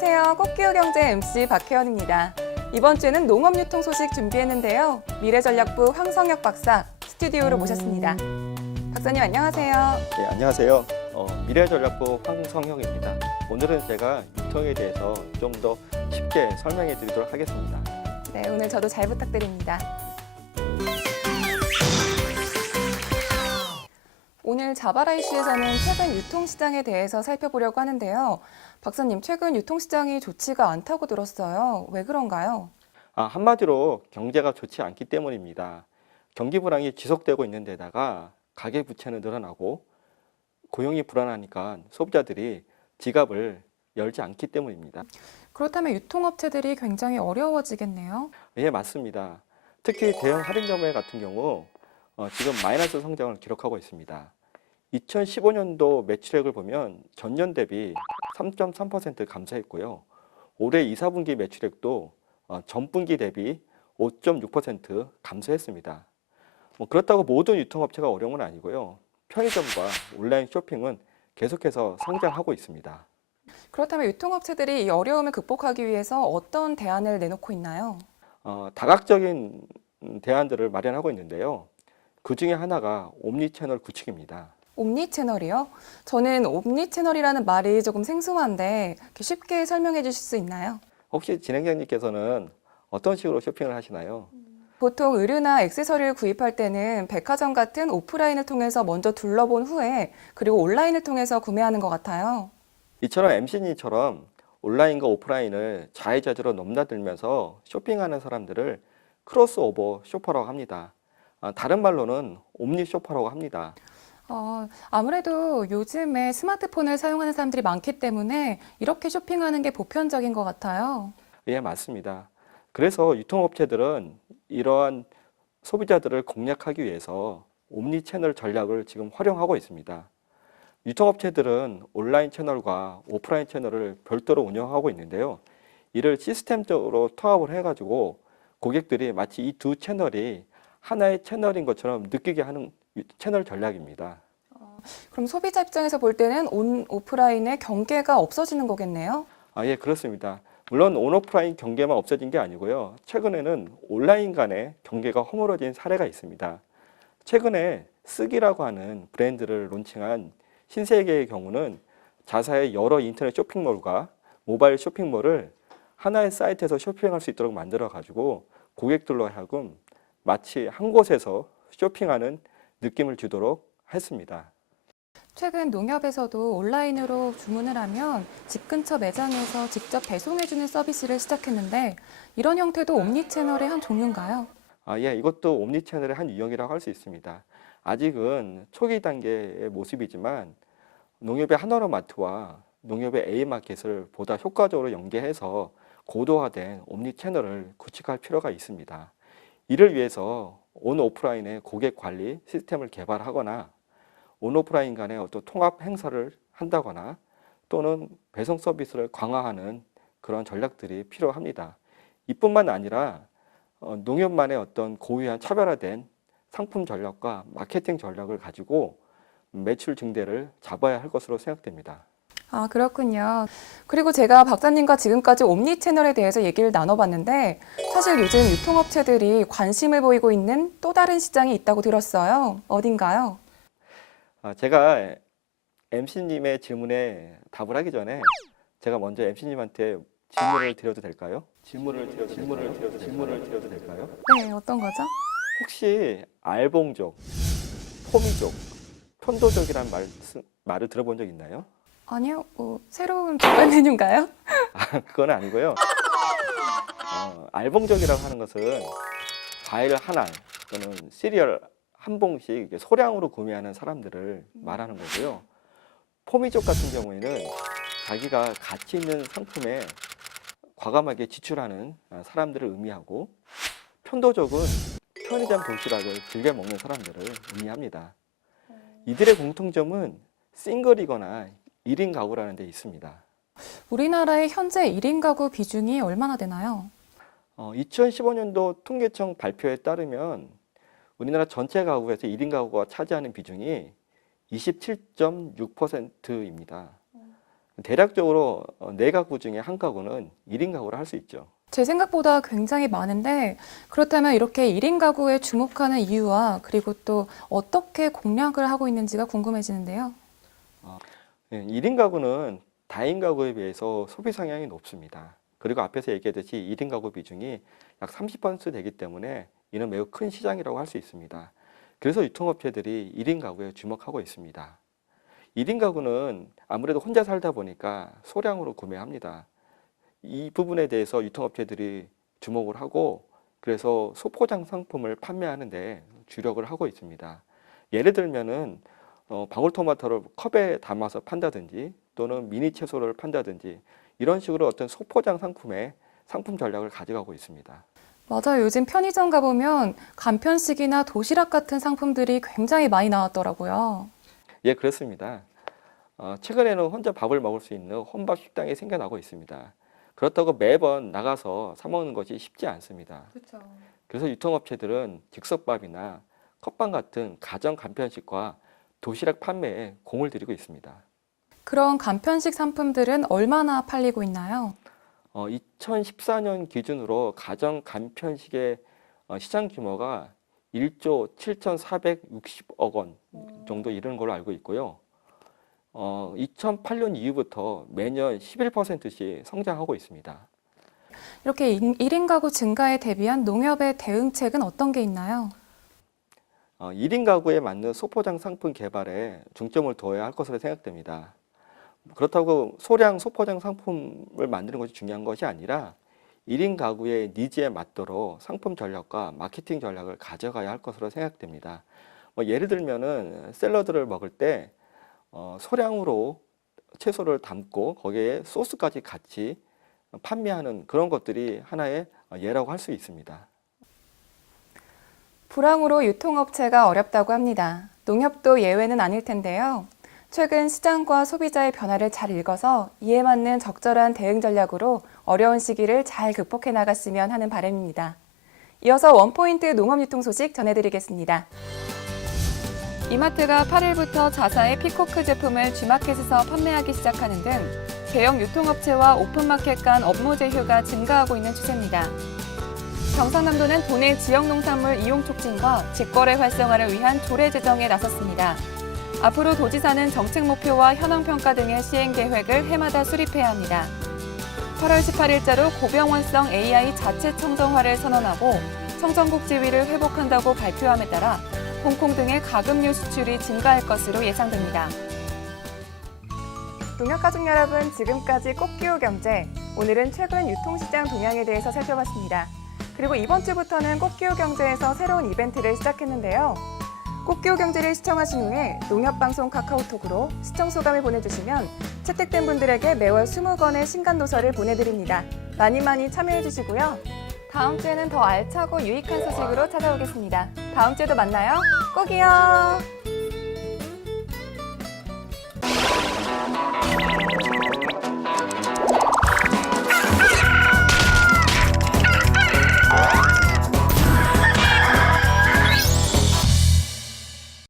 안녕하세요. 꽃기후경제 MC 박혜연입니다. 이번 주에는 농업유통 소식 준비했는데요. 미래전략부 황성혁 박사 스튜디오로 모셨습니다. 박사님 안녕하세요. 네, 안녕하세요. 미래전략부 황성혁입니다. 오늘은 제가 유통에 대해서 좀 더 쉽게 설명해 드리도록 하겠습니다. 네, 오늘 저도 잘 부탁드립니다. 오늘 자바라 이슈에서는 최근 유통시장에 대해서 살펴보려고 하는데요. 박사님, 최근 유통시장이 좋지가 않다고 들었어요. 왜 그런가요? 한마디로 경제가 좋지 않기 때문입니다. 경기 불황이 지속되고 있는 데다가 가계 부채는 늘어나고 고용이 불안하니까 소비자들이 지갑을 열지 않기 때문입니다. 그렇다면 유통업체들이 굉장히 어려워지겠네요. 예, 맞습니다. 특히 대형 할인점회 같은 경우 지금 마이너스 성장을 기록하고 있습니다. 2015년도 매출액을 보면 전년 대비 3.3% 감소했고요. 올해 2, 4분기 매출액도 전분기 대비 5.6% 감소했습니다. 그렇다고 모든 유통업체가 어려운 건 아니고요. 편의점과 온라인 쇼핑은 계속해서 성장하고 있습니다. 그렇다면 유통업체들이 이 어려움을 극복하기 위해서 어떤 대안을 내놓고 있나요? 다각적인 대안들을 마련하고 있는데요. 그 중에 하나가 옴니채널 구축입니다. 옴니채널이요? 저는 옴니채널이라는 말이 조금 생소한데 쉽게 설명해 주실 수 있나요? 혹시 진행자님께서는 어떤 식으로 쇼핑을 하시나요? 보통 의류나 액세서리를 구입할 때는 백화점 같은 오프라인을 통해서 먼저 둘러본 후에 그리고 온라인을 통해서 구매하는 것 같아요. 이처럼 MC님처럼 온라인과 오프라인을 자유자재로 넘나들면서 쇼핑하는 사람들을 크로스오버 쇼퍼라고 합니다. 다른 말로는 옴니 쇼퍼라고 합니다. 아무래도 요즘에 스마트폰을 사용하는 사람들이 많기 때문에 이렇게 쇼핑하는 게 보편적인 것 같아요. 예, 맞습니다. 그래서 유통업체들은 이러한 소비자들을 공략하기 위해서 옴니 채널 전략을 지금 활용하고 있습니다. 유통업체들은 온라인 채널과 오프라인 채널을 별도로 운영하고 있는데요. 이를 시스템적으로 통합을 해가지고 고객들이 마치 이 두 채널이 하나의 채널인 것처럼 느끼게 하는 채널 전략입니다. 그럼 소비자 입장에서 볼 때는 오프라인의 경계가 없어지는 거겠네요? 예, 그렇습니다. 물론 온오프라인 경계만 없어진 게 아니고요. 최근에는 온라인 간의 경계가 허물어진 사례가 있습니다. 최근에 쓱이라고 하는 브랜드를 론칭한 신세계의 경우는 자사의 여러 인터넷 쇼핑몰과 모바일 쇼핑몰을 하나의 사이트에서 쇼핑할 수 있도록 만들어 가지고 고객들로 하여금 마치 한 곳에서 쇼핑하는 느낌을 주도록 했습니다. 최근 농협에서도 온라인으로 주문을 하면 집 근처 매장에서 직접 배송해주는 서비스를 시작했는데 이런 형태도 옴니채널의 한 종류인가요? 예, 이것도 옴니채널의 한 유형이라고 할 수 있습니다. 아직은 초기 단계의 모습이지만 농협의 하나로마트와 농협의 A마켓을 보다 효과적으로 연계해서 고도화된 옴니채널을 구축할 필요가 있습니다. 이를 위해서 온오프라인의 고객 관리 시스템을 개발하거나 온오프라인 간의 어떤 통합 행사를 한다거나 또는 배송 서비스를 강화하는 그런 전략들이 필요합니다. 이뿐만 아니라 농협만의 어떤 고유한 차별화된 상품 전략과 마케팅 전략을 가지고 매출 증대를 잡아야 할 것으로 생각됩니다. 그렇군요. 그리고 제가 박사님과 지금까지 옴니채널에 대해서 얘기를 나눠봤는데 사실 요즘 유통업체들이 관심을 보이고 있는 또 다른 시장이 있다고 들었어요. 어딘가요? 제가 MC님의 질문에 답을 하기 전에 제가 먼저 MC님한테 질문을 드려도 될까요? 질문을 드려도 될까요? 네, 어떤 거죠? 혹시 알봉족, 포미족, 편도족이란 말을 들어본 적 있나요? 아니요, 새로운 개발 메뉴인가요? 그건 아니고요. 알봉족이라고 하는 것은 과일 하나 또는 시리얼 한 봉씩 소량으로 구매하는 사람들을 말하는 거고요. 포미족 같은 경우에는 자기가 가치 있는 상품에 과감하게 지출하는 사람들을 의미하고, 편도족은 편의점 도시락을 즐겨 먹는 사람들을 의미합니다. 이들의 공통점은 싱글이거나 1인 가구라는 데 있습니다. 우리나라의 현재 1인 가구 비중이 얼마나 되나요? 2015년도 통계청 발표에 따르면 우리나라 전체 가구에서 1인 가구가 차지하는 비중이 27.6%입니다. 대략적으로 4가구 중에 1가구는 1인 가구를 할 수 있죠. 제 생각보다 굉장히 많은데 그렇다면 이렇게 1인 가구에 주목하는 이유와 그리고 또 어떻게 공략을 하고 있는지가 궁금해지는데요. 1인 가구는 다인 가구에 비해서 소비 성향이 높습니다. 그리고 앞에서 얘기했듯이 1인 가구 비중이 약 30% 되기 때문에 이는 매우 큰 시장이라고 할 수 있습니다. 그래서 유통업체들이 1인 가구에 주목하고 있습니다. 1인 가구는 아무래도 혼자 살다 보니까 소량으로 구매합니다. 이 부분에 대해서 유통업체들이 주목을 하고 그래서 소포장 상품을 판매하는 데 주력을 하고 있습니다. 예를 들면은 방울토마토를 컵에 담아서 판다든지 또는 미니 채소를 판다든지 이런 식으로 어떤 소포장 상품의 상품 전략을 가져가고 있습니다. 맞아요. 요즘 편의점 가보면 간편식이나 도시락 같은 상품들이 굉장히 많이 나왔더라고요. 예, 그렇습니다. 최근에는 혼자 밥을 먹을 수 있는 혼밥 식당이 생겨나고 있습니다. 그렇다고 매번 나가서 사 먹는 것이 쉽지 않습니다. 그렇죠. 그래서 유통업체들은 즉석밥이나 컵밥 같은 가정 간편식과 도시락 판매에 공을 들이고 있습니다. 그런 간편식 상품들은 얼마나 팔리고 있나요? 2014년 기준으로 가정 간편식의 시장 규모가 1조 7,460억 원 정도 이르는 걸로 알고 있고요. 2008년 이후부터 매년 11%씩 성장하고 있습니다. 이렇게 1인 가구 증가에 대비한 농협의 대응책은 어떤 게 있나요? 1인 가구에 맞는 소포장 상품 개발에 중점을 둬야 할 것으로 생각됩니다. 그렇다고 소량 소포장 상품을 만드는 것이 중요한 것이 아니라 1인 가구의 니즈에 맞도록 상품 전략과 마케팅 전략을 가져가야 할 것으로 생각됩니다. 예를 들면은 샐러드를 먹을 때 소량으로 채소를 담고 거기에 소스까지 같이 판매하는 그런 것들이 하나의 예라고 할 수 있습니다. 불황으로 유통업체가 어렵다고 합니다. 농협도 예외는 아닐 텐데요. 최근 시장과 소비자의 변화를 잘 읽어서 이에 맞는 적절한 대응 전략으로 어려운 시기를 잘 극복해 나갔으면 하는 바람입니다. 이어서 원포인트 농업유통 소식 전해드리겠습니다. 이마트가 8일부터 자사의 피코크 제품을 G마켓에서 판매하기 시작하는 등 대형 유통업체와 오픈마켓 간 업무 제휴가 증가하고 있는 추세입니다. 경상남도는 도내 지역 농산물 이용 촉진과 직거래 활성화를 위한 조례 제정에 나섰습니다. 앞으로 도지사는 정책 목표와 현황 평가 등의 시행 계획을 해마다 수립해야 합니다. 8월 18일자로 고병원성 AI 자체 청정화를 선언하고 청정국 지위를 회복한다고 발표함에 따라 홍콩 등의 가금류 수출이 증가할 것으로 예상됩니다. 농협가족 여러분, 지금까지 꽃기호 경제, 오늘은 최근 유통시장 동향에 대해서 살펴봤습니다. 그리고 이번 주부터는 꽃기호 경제에서 새로운 이벤트를 시작했는데요. 꽃기호 경제를 시청하신 후에 농협방송 카카오톡으로 시청 소감을 보내주시면 채택된 분들에게 매월 20권의 신간도서를 보내드립니다. 많이 참여해주시고요. 다음 주에는 더 알차고 유익한 소식으로 찾아오겠습니다. 다음 주에도 만나요. 꼭이요.